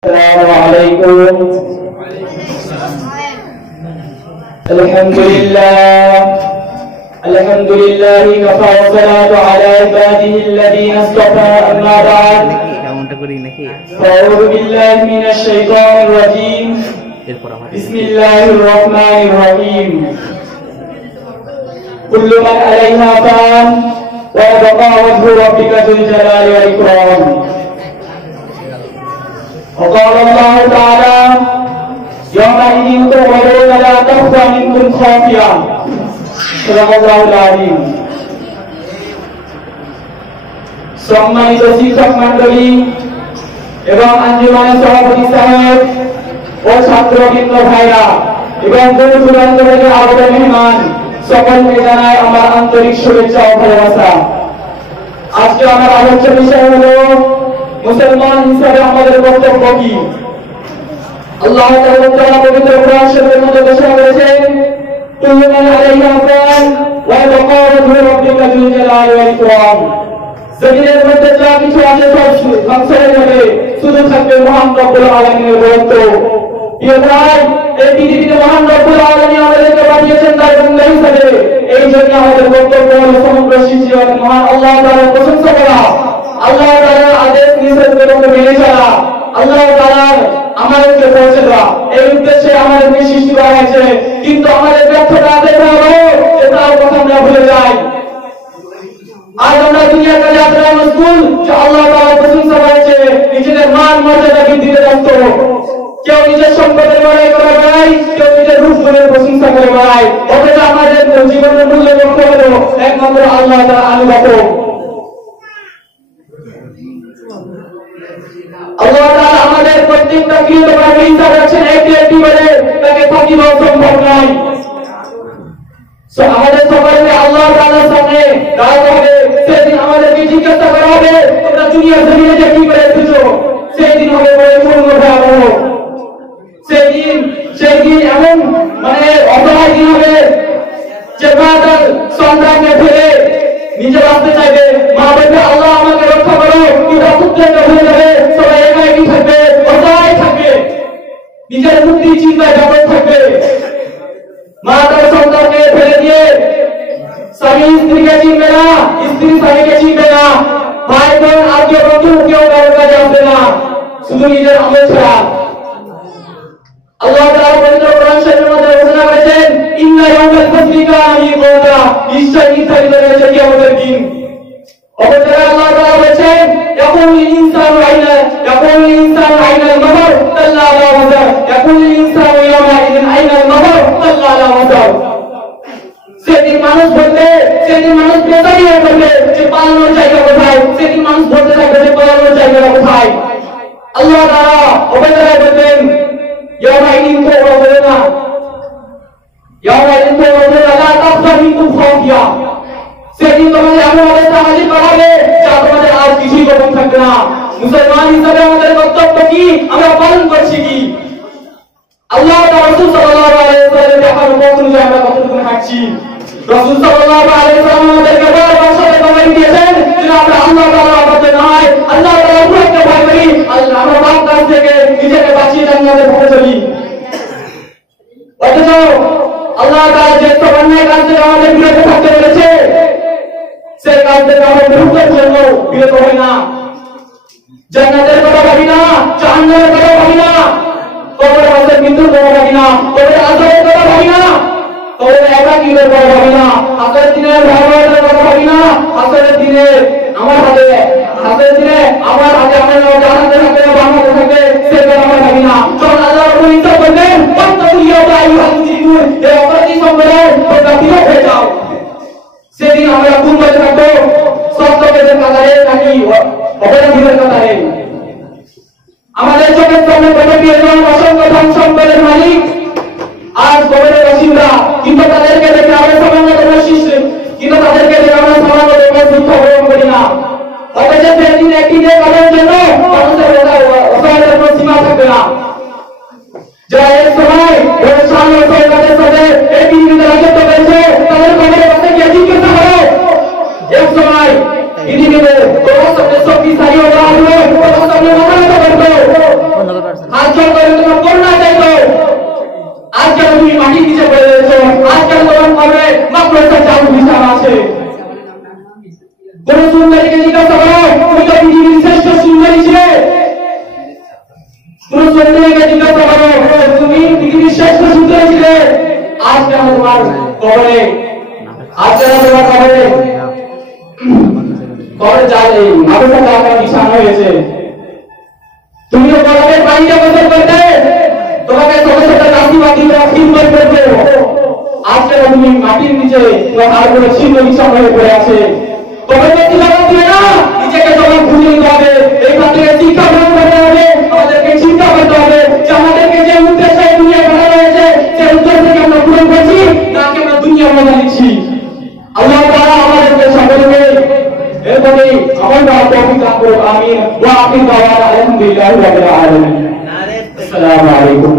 Assalamualaikum. Alhamdulillah kafa wa salatu ala ibadihi alladhina istafa amma ba'd. A'udzu billahi minasy syaithanir rajim. Bismillahirrahmanirrahim. Kullu man 'alaiha fan wa yabqa wajhu rabbika dzul jalali wal ikram. وقال الله تعالى يومئذ تعرضون لا تخفى منكم خافية صدق الله العظيم। সম্মানিত শিক্ষক মণ্ডলী এবং আঞ্জুমানের সভাপতি সাহেব ও ছাত্রবৃন্দ ভাইরা এবং দূর দূরান্ত থেকে আগত মেহমান সকলকে জানাই আমার আন্তরিক শুভেচ্ছা ও ভালোবাসা। আজকে আমার আলোচ্য বিষয় হলো মুসলমান হিসেবে আমাদের কর্তব্য কি। আল্লাহ তাআলা পবিত্র কোরআন শরীফের মধ্যে ঘোষণা করেছেন কুল্লু মান আলাইহা ফান ওয়া ইয়াবকা ওয়াজহু রাব্বিকা যুল জালালি ওয়াল ইকরাম। জমিনের মধ্যে যা কিছু আছে সব ধ্বংস হয়ে যাবে, শুধু থাকবে মহান রব্বুল আলামিনের রাজত্ব। প্রিয় ভাই, এই পৃথিবীতে মহান রব্বুল আলামিন আমাদেরকে পাঠিয়েছেন তার বান্দা হিসেবে। এই জন্য আমাদের কর্তব্য হলো সমগ্র সৃষ্টিকর্তা মহান আল্লাহ তাআলার প্রশংসা করা, আল্লাহ তাআলার আদেশ নিষেধগুলোকে মেনে চলা, আল্লাহ তাআলার আমাদেরকে পৌঁছে দেওয়া, এই উদ্দেশ্যে আমাদেরকে সৃষ্টি করা হয়েছে। কিন্তু আমাদের ব্যর্থতা দেখা হলো যে তার কথা আমরা ভুলে যাই। আজ আমরা দুনিয়ার কাজে এতটা মশগুল যে আল্লাহ তাআলার প্রশংসা করেছে নিজেদের মান মর্যাদা বৃদ্ধিতে ব্যস্ত। কেউ নিজের সম্পদের বড়াই করে বেড়ায়, কেউ নিজের রূপ গুণের প্রশংসা করে বেড়ায়, অথচ আমাদের জীবনের মূল্য লক্ষ্য হলো একমাত্র আল্লাহ তাআলার আনুগত্য। আল্লাহ তাআলা আমাদের প্রত্যেকটা কৃতকর্মের হিসাব রাখছেন একটি একটি করে, তাকে ফাঁকি দেওয়া সম্ভব নয়। আমাদের সকলকে আল্লাহ তাআলার সামনে দাঁড়াতে হবে। সেদিন আমাদেরকে জিজ্ঞাসা করা হবে তোমরা দুনিয়ার জমিনে যে কি করে এসেছো। সেই দিন হবে বড় পূর্ণ ভয়াবহ। সেই দিন এমন অসহায় দিন হবে যে মা তার সন্তানকে ফেলে নিজে বাঁচতে চাইবে, মা বলবে আল্লাহ আমাকে রক্ষা করো, কিন্তু পুত্রকে ভুলে যাবে, সবাই একাই থাকবে, অসহায় থাকবে, নিজের মুক্তির চিন্তায় ব্যাপক থাকবে। মা তার সন্তানকে ফেলে দিয়ে স্বামী স্ত্রীকে চিনবে না, স্ত্রী স্বামীকে চিনবে না, ভাই বোন আত্মীয় বন্ধু কেউ কারোর কাছে আসবে না, শুধু নিজের আমল ছাড়া। আল্লাহ তাআলা পবিত্র কোরআন শরীফের মধ্যে ঘোষণা করেছেন ইন্না ইয়াউমাল ফাসলি কানা মিকাতা, নিশ্চয় নির্ধারিত রয়েছে কিয়ামতের দিন। অপরদিকে আল্লাহ তাআলা বলেছেন ইয়াকুলুল ইনসানু আইনাল মাফার কাল্লা লা ওয়াজার, ইয়াকুলুল ইনসানু ইয়াওমাইযিন আইনাল মাফার কাল্লা লা ওয়াজার। সেদিন মানুষ বলবে, সেদিন মানুষ বেজারি হয়ে পড়বে যে পালানোর জায়গা কোথায়, সেদিন মানুষ বলতে থাকবে যে পালানোর জায়গা কোথায়। আল্লাহ তাআলা অপরদিকে বলেন ইয়াউমাইযিন তুরাদুনা লা তাখফা মিনকুম খাফিয়া। সেদিন তোমাদের এমন অবস্থা হাজির করা হবে যা তোমাদের আজ কিছুই গোপন থাকবে না। মুসলমান হিসেবে আমাদের কর্তব্য কি, আমরা পালন করছি কি? আল্লাহ তাআলা রাসূল সাল্লাল্লাহু আলাইহি ওয়াসাল্লামের দেখার পথ অনুযায়ী আমরা কতটুকু হাঁটছি। রাসূল সাল্লাল্লাহু আলাইহি ওয়াসাল্লাম আমাদেরকে বারবার সতর্ক দিয়েছেন যে আমরা আল্লাহ তাআলার আবাদত নয়, আল্লাহ তাআলার উপরকে ভয় করি, আমরা পাপ কাজ থেকে নিজেকে বাঁচিয়ে জান্নাতের পথে চলি। অথচ আল্লাহ তাআলা যে অন্যায় কাজ থেকে আমাদের বিরত থাকতে বলেছে, সেই কাজ থেকে আমরা মুক্তের জন্য বিরত হই না। জান্নাতের কথা ভাবি না, জাহান্নামের কথা ভাবি না, কবরের মাঝে মৃত্যুর কথা ভাবি না, কবরের আযাবের কথা ভাবি না, কবরের একাকীর কথা ভাবি না, হাসরের দিনের ভয়াবহতার কথা ভাবি না, হাসরের দিনে আমার হাতে আমার জান্নাতে থাকবে না জান্নাতে থাকবে সেই কথা আমরা ভাবি না। যখন আল্লাহ রাব্বুল ইজ্জত বলেন ওয়াত্তাকুল্লাহা আইয়ুহাল মুজরিমুন, এই অপরাধী সম্প্রদায় তোমরা বিরত হয়ে যাও, সেদিন আমরা কোন পথে থাকবো? সত্যকের কাতারে নাকি অপরাধীদের কাতারে? আমাদের চোখের সামনে কত প্রিয়জন অসংখ্য ধন সম্পদের মালিক আজ কবরের বাসিন্দা, কিন্তু তাদেরকে দেখে আমরা সামান্য কিন্তু তাদেরকে দেখে আমরা সামান্য দুঃখ গ্রহণ করি না। অথচ সেদিন একটি দিনের কাজের জন্য মানুষের অসহায়তার কোনো সীমা থাকবে না। যারা এই সময় সরকারের সাথে এই পৃথিবীতে রাজত্ব করেছে তাদের কবরের কাছে গিয়ে জিজ্ঞাসা করো, এক সময় পৃথিবীতে তোমার সামনে শক্তিশালী হওয়া হবে, তোমার সামনে মাথা ব্যথা করবে, হাত জোড় করে তোমার করুণা চাইতো। আজ কেন তুমি মাটির নিচে পড়ে রয়েছো? আজ কেন তোমার কবরে মাকড়সা চালু হিসাব আছে? কোন সুন্দরীকে জিজ্ঞাসা করো, তুমি তো পৃথিবীর শ্রেষ্ঠ সুন্দরী ছিলে। কোন সুন্দরীকে জিজ্ঞাসা করো, তুমি পৃথিবীর শ্রেষ্ঠ সুন্দরী ছিলে। আজ কেন তোমার কবরে, আজ কেন তোমার কবরে কবরে যাবে মাকড়সা চালু বিছানো হয়েছে? তুমি তো কবরের পানিটা গোসল করতে, তোমাকে সমস্যাটা চাষিবাদী খিলমল করবে। আজ কেন তুমি মাটির নিচে তোমার আর কোনো ছিন্ন বিছানো হয়ে পড়ে আছে? কবরবর্তী জগৎ দিয়ে না, নিজেকে জবাব খুঁজে নিতে হবে। এইখান থেকে শিক্ষা গ্রহণ করতে হবে। আমাদেরকে চিন্তা করতে হবে যে আমাদেরকে যে উদ্দেশ্যে দুনিয়া বানানো হয়েছে সেই উদ্দেশ্যকে আমরা পূরণ করছি নাকি আমরা দুনিয়া মজা নিচ্ছি। আল্লাহ তাআলা আমাদেরকে সকলকে এরপরে আমল করার তৌফিক দান করুন। আমিন। ওয়া আখিরু দাওয়ানা আলহামদুলিল্লাহি রাব্বিল আলামিন। আসসালামু আলাইকুম।